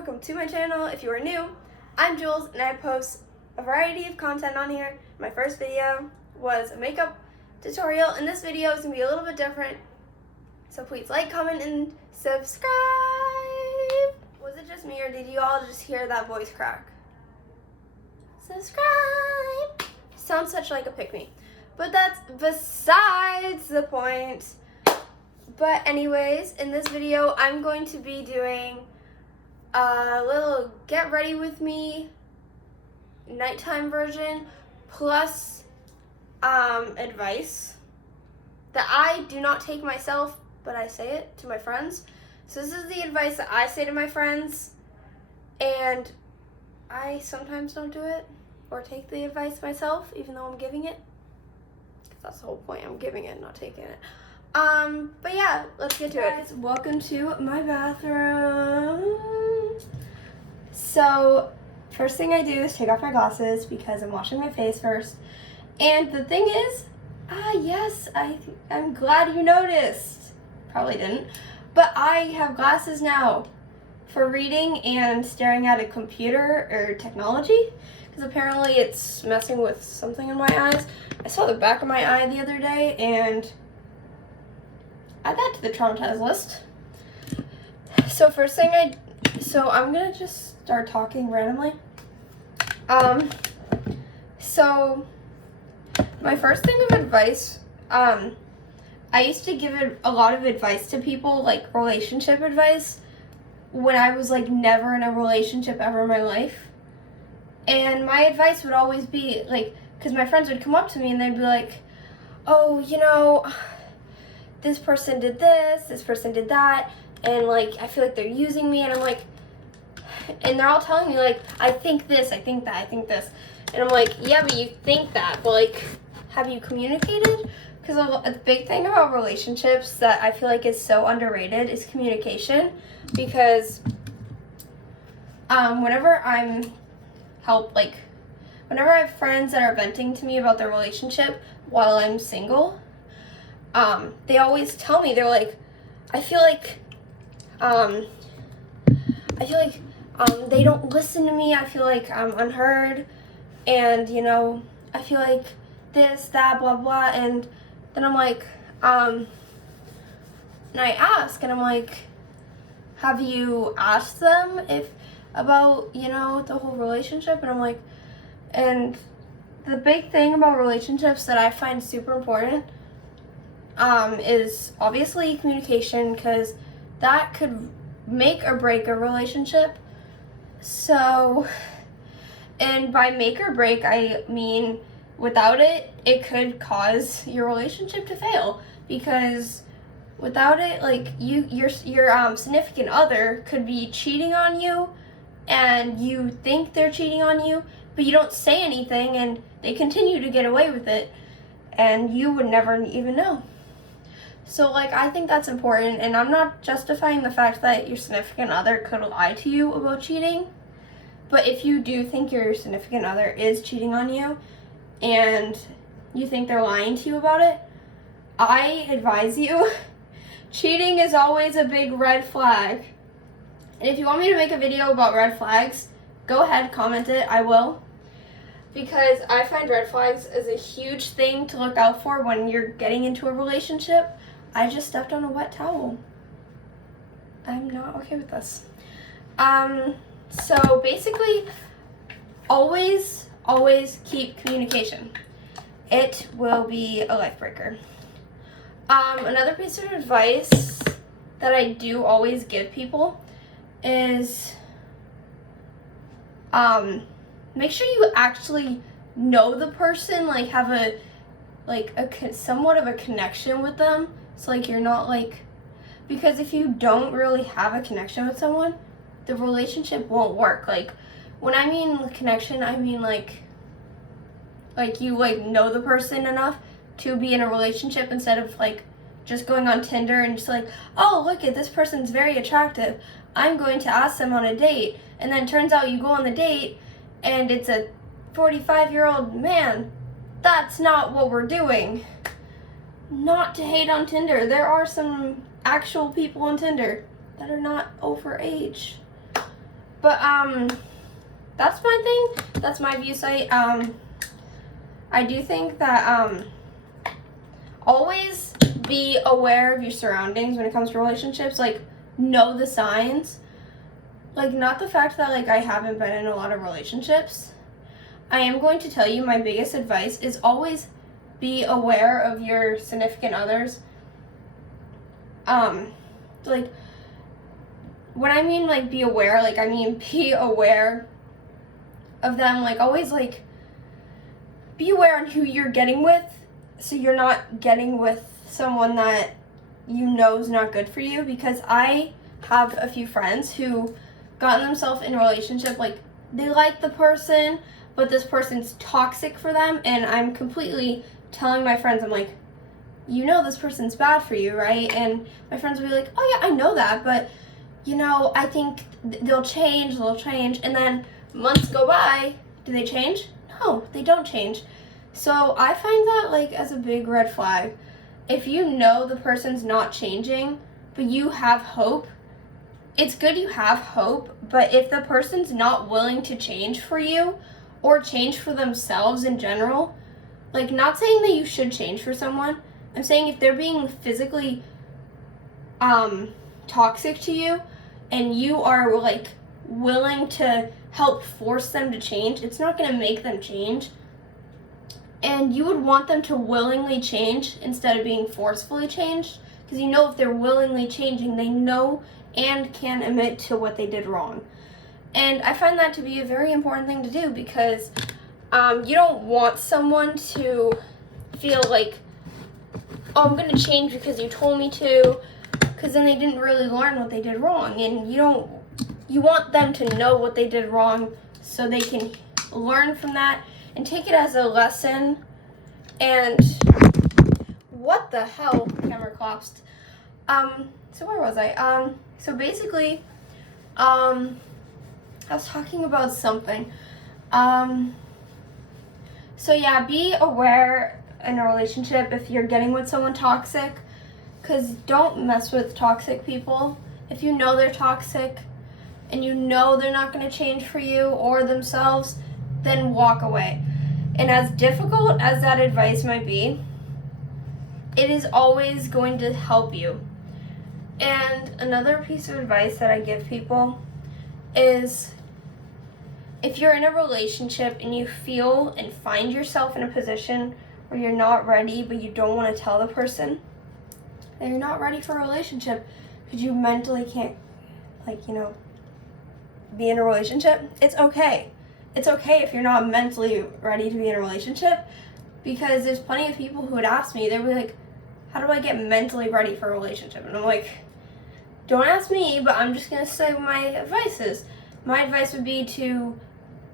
welcome to my channel. If you are new, I'm Jules and I post a variety of content on here. My first video was a makeup tutorial and this video is going to be a little bit different. So please like, comment, and subscribe. Was it just me or did you all just hear that voice crack? Subscribe. Sounds such like a pick-me. But that's besides the point. But anyways, in this video, I'm going to be doing a little get ready with me nighttime version plus advice that I do not take myself, but I say it to my friends. So this is the advice that I say to my friends, and I sometimes don't do it or take the advice myself, even though I'm giving it. Because that's the whole point, I'm giving it, not taking it. But yeah, let's get to it. Guys, welcome to my bathroom. So, first thing I do is take off my glasses because I'm washing my face first. And the thing is, yes, I'm glad you noticed. Probably didn't. But I have glasses now for reading and staring at a computer or technology. Because apparently it's messing with something in my eyes. I saw the back of my eye the other day and add that to the traumatized list. So first thing I'm gonna just start talking randomly. So my first thing of advice, I used to give a lot of advice to people, like relationship advice, when I was like never in a relationship ever in my life. And my advice would always be like, because my friends would come up to me and they'd be like, oh, you know, this person did this person did that, and like I feel like they're using me, and I'm like, and they're all telling me like, I think this, I think that, I think this, and I'm like, yeah, but you think that, but like, have you communicated? Because a big thing about relationships that I feel like is so underrated is communication, because whenever I have friends that are venting to me about their relationship while I'm single, they always tell me, they're like, I feel like they don't listen to me, I feel like I'm unheard, and you know, I feel like this, that, blah, blah, and then I'm like, and I ask, and I'm like, have you asked them about, you know, the whole relationship? And I'm like, and the big thing about relationships that I find super important is obviously communication, because that could make or break a relationship. So, and by make or break, I mean without it, it could cause your relationship to fail, because without it, like your significant other could be cheating on you, and you think they're cheating on you, but you don't say anything, and they continue to get away with it, and you would never even know. So, like, I think that's important, and I'm not justifying the fact that your significant other could lie to you about cheating, but if you do think your significant other is cheating on you, and you think they're lying to you about it, I advise you, cheating is always a big red flag. And if you want me to make a video about red flags, go ahead, comment it, I will. Because I find red flags as a huge thing to look out for when you're getting into a relationship. I just stepped on a wet towel. I'm not okay with this. So basically, always keep communication. It will be a life breaker. Another piece of advice that I do always give people is make sure you actually know the person, like have a somewhat of a connection with them. So like you're not like, because if you don't really have a connection with someone, the relationship won't work. Like when I mean connection, I mean like you like know the person enough to be in a relationship, instead of like just going on Tinder and just like, oh, look at this person's very attractive, I'm going to ask them on a date, and then turns out you go on the date and it's a 45-year-old man. That's not what we're doing. Not to hate on Tinder, there are some actual people on Tinder that are not over age. But that's my thing. That's my view site. I do think that always be aware of your surroundings when it comes to relationships. Like, know the signs. Like, not the fact that, like, I haven't been in a lot of relationships. I am going to tell you my biggest advice is always be aware of your significant others. Like, when I mean, like, be aware, like, I mean be aware of them. Like, always, like, be aware on who you're getting with, so you're not getting with someone that you know is not good for you. Because I have a few friends who gotten themselves in a relationship, like, they like the person, but this person's toxic for them, and I'm completely telling my friends, I'm like, you know this person's bad for you, right? And my friends will be like, oh yeah, I know that, but, you know, I think they'll change, and then months go by. Do they change? No, they don't change. So I find that, like, as a big red flag. If you know the person's not changing, but you have hope, it's good you have hope, but if the person's not willing to change for you or change for themselves in general, like, not saying that you should change for someone, I'm saying if they're being physically toxic to you and you are, like, willing to help force them to change, it's not going to make them change. And you would want them to willingly change instead of being forcefully changed, because you know if they're willingly changing, they know and can admit to what they did wrong. And I find that to be a very important thing to do, because you don't want someone to feel like, oh, I'm going to change because you told me to, because then they didn't really learn what they did wrong. And you want them to know what they did wrong so they can learn from that and take it as a lesson. And what the hell? Camera collapsed. So where was I? So basically, I was talking about something. So yeah, be aware in a relationship if you're getting with someone toxic, because don't mess with toxic people. If you know they're toxic and you know they're not going to change for you or themselves, then walk away. And as difficult as that advice might be, it is always going to help you. And another piece of advice that I give people is, if you're in a relationship and you feel and find yourself in a position where you're not ready, but you don't want to tell the person that you're not ready for a relationship because you mentally can't, like, you know, be in a relationship, it's okay. It's okay if you're not mentally ready to be in a relationship, because there's plenty of people who would ask me, they were like, how do I get mentally ready for a relationship? And I'm like, don't ask me, but I'm just going to say what my advice is. My advice would be to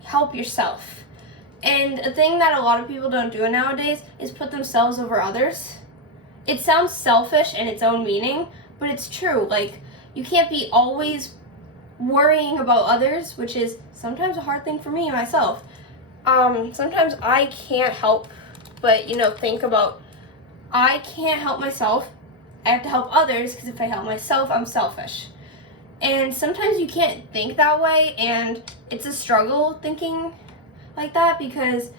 help yourself. And a thing that a lot of people don't do nowadays is put themselves over others. It sounds selfish in its own meaning, but it's true. Like, you can't be always worrying about others, which is sometimes a hard thing for me myself. Sometimes I can't help but, you know, think about, I can't help myself. I have to help others, because if I help myself, I'm selfish. And sometimes you can't think that way, and it's a struggle thinking like that, because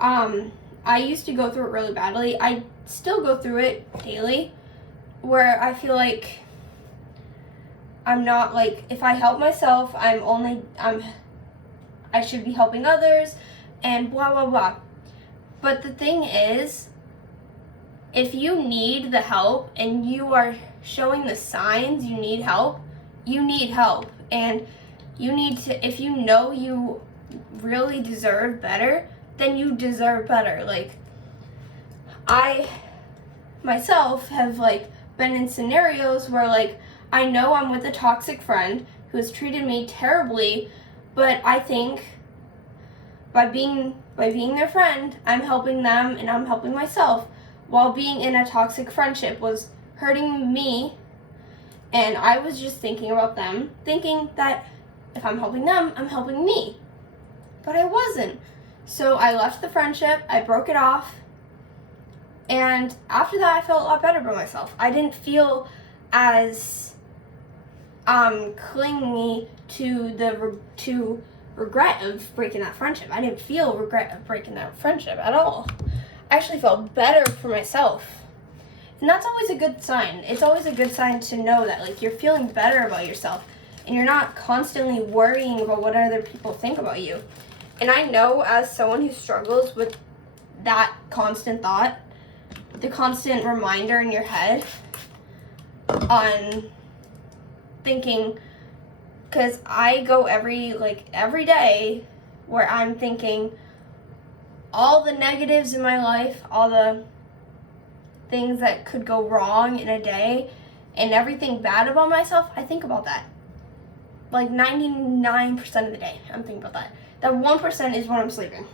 I used to go through it really badly. I still go through it daily, where I feel like I'm not, like, if I help myself, I should be helping others, and blah, blah, blah. But the thing is, if you need the help and you are showing the signs you need help, you need help. And you need to, if you know you really deserve better, then you deserve better. Like, I myself have, like, been in scenarios where, like, I know I'm with a toxic friend who has treated me terribly, but I think by being their friend, I'm helping them and I'm helping myself, while being in a toxic friendship was hurting me, and I was just thinking about them, thinking that if I'm helping them, I'm helping me. But I wasn't. So I left the friendship, I broke it off, and after that I felt a lot better about myself. I didn't feel as clingy to regret of breaking that friendship. I didn't feel regret of breaking that friendship at all. I actually felt better for myself. And that's always a good sign. It's always a good sign to know that, like, you're feeling better about yourself and you're not constantly worrying about what other people think about you. And I know, as someone who struggles with that constant thought, the constant reminder in your head on thinking, because I go every day where I'm thinking all the negatives in my life, all the things that could go wrong in a day, and everything bad about myself. I think about that. Like 99% of the day, I'm thinking about that. That 1% is when I'm sleeping.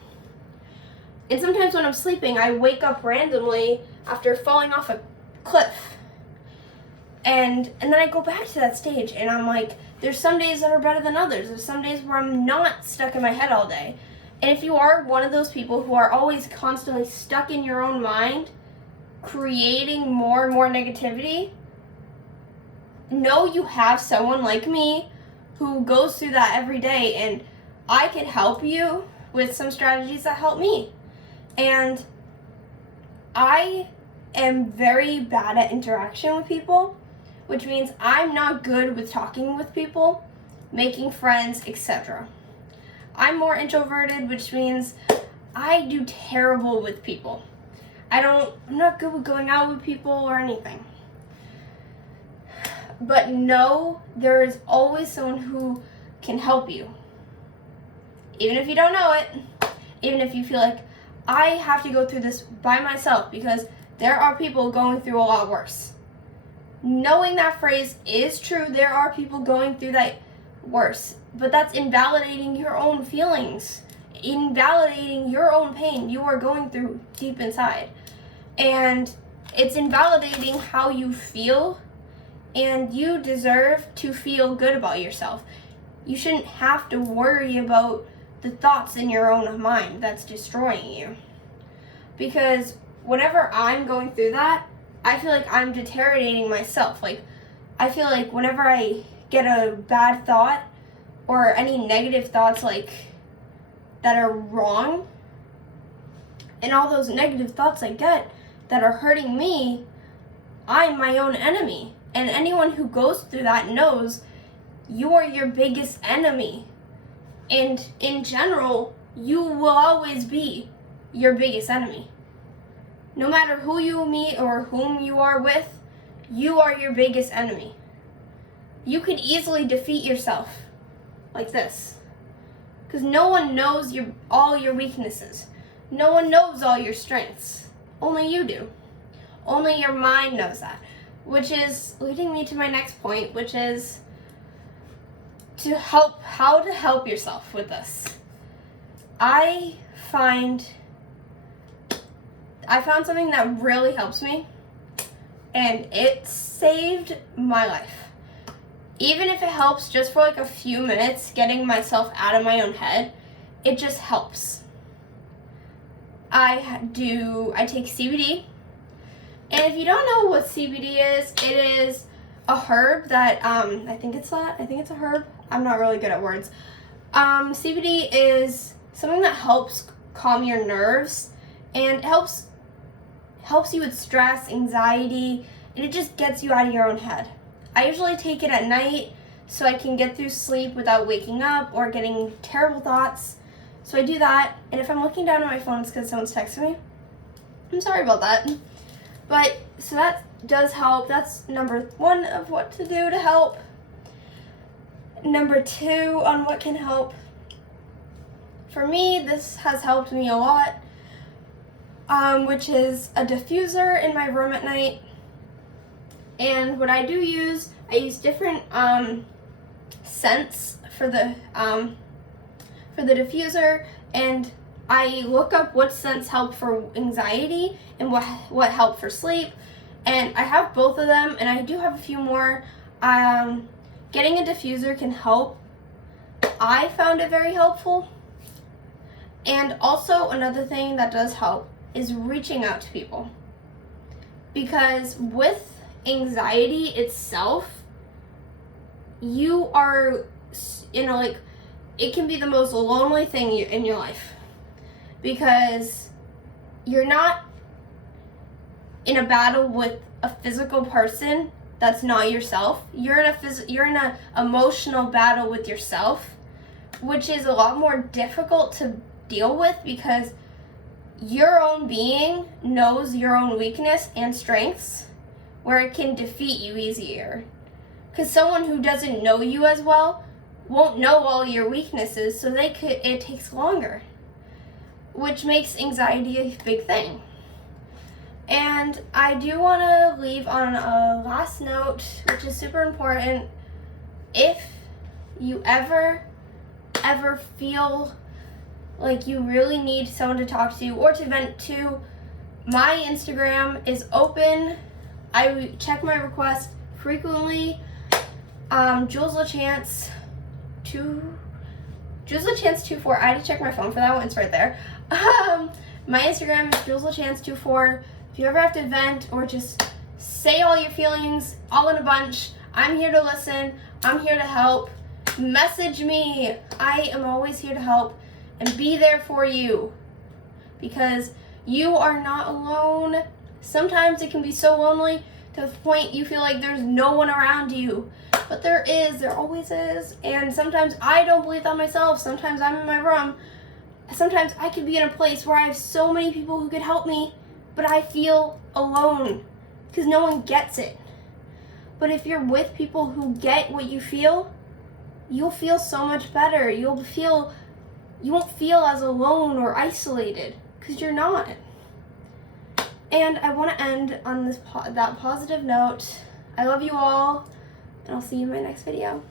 And sometimes when I'm sleeping, I wake up randomly after falling off a cliff. And then I go back to that stage, and I'm like, there's some days that are better than others. There's some days where I'm not stuck in my head all day. And if you are one of those people who are always constantly stuck in your own mind, creating more and more negativity, know you have someone like me who goes through that every day, and I can help you with some strategies that help me. And I am very bad at interaction with people, which means I'm not good with talking with people, making friends, etc. I'm more introverted, which means I do terrible with people. I'm not good with going out with people or anything. But know there is always someone who can help you. Even if you don't know it, even if you feel like, I have to go through this by myself, because there are people going through a lot worse. Knowing that phrase is true, there are people going through that worse, but that's invalidating your own feelings, invalidating your own pain you are going through deep inside. And it's invalidating how you feel, and you deserve to feel good about yourself. You shouldn't have to worry about the thoughts in your own mind that's destroying you. Because whenever I'm going through that, I feel like I'm deteriorating myself. Like, I feel like whenever I get a bad thought or any negative thoughts, like, that are wrong, and all those negative thoughts I get that are hurting me, I'm my own enemy. And anyone who goes through that knows you are your biggest enemy. And in general, you will always be your biggest enemy. No matter who you meet or whom you are with, you are your biggest enemy. You could easily defeat yourself like this, because no one knows all your weaknesses. No one knows all your strengths. Only you do. Only your mind knows that. Which is leading me to my next point, which is how to help yourself with this. I found something that really helps me, and it saved my life. Even if it helps just for like a few minutes getting myself out of my own head, it just helps. I take CBD, and if you don't know what CBD is, it is a herb that, I think it's a herb. I'm not really good at words. CBD is something that helps calm your nerves, and helps you with stress, anxiety, and it just gets you out of your own head. I usually take it at night so I can get through sleep without waking up or getting terrible thoughts. So I do that, and if I'm looking down at my phone, it's because someone's texting me. I'm sorry about that. But, so that does help. That's number 1 of what to do to help. Number 2 on what can help. For me, this has helped me a lot, which is a diffuser in my room at night. And what I use different scents for the diffuser, and I look up what scents help for anxiety and what help for sleep, and I have both of them, and I do have a few more. Getting a diffuser can help. I found it very helpful. And also another thing that does help is reaching out to people, because with anxiety itself, you are, like, it can be the most lonely thing in your life, because you're not in a battle with a physical person that's not yourself. You're in a emotional battle with yourself, which is a lot more difficult to deal with, because your own being knows your own weakness and strengths, where it can defeat you easier. Because someone who doesn't know you as well won't know all your weaknesses, so it takes longer, which makes anxiety a big thing. And I do want to leave on a last note, which is super important. If you ever feel like you really need someone to talk to or to vent to, my Instagram is open. I check my requests frequently. Jules LaChance 24. I had to check my phone for that one. It's right there. My Instagram is Jules LaChance 24. If you ever have to vent or just say all your feelings all in a bunch, I'm here to listen. I'm here to help. Message me. I am always here to help and be there for you, because you are not alone. Sometimes it can be so lonely to the point you feel like there's no one around you. But there always is. And sometimes I don't believe that myself. Sometimes I'm in my room. Sometimes I could be in a place where I have so many people who could help me, but I feel alone because no one gets it. But if you're with people who get what you feel, you'll feel so much better. You won't feel as alone or isolated, because you're not. And I want to end on that positive note. I love you all, and I'll see you in my next video.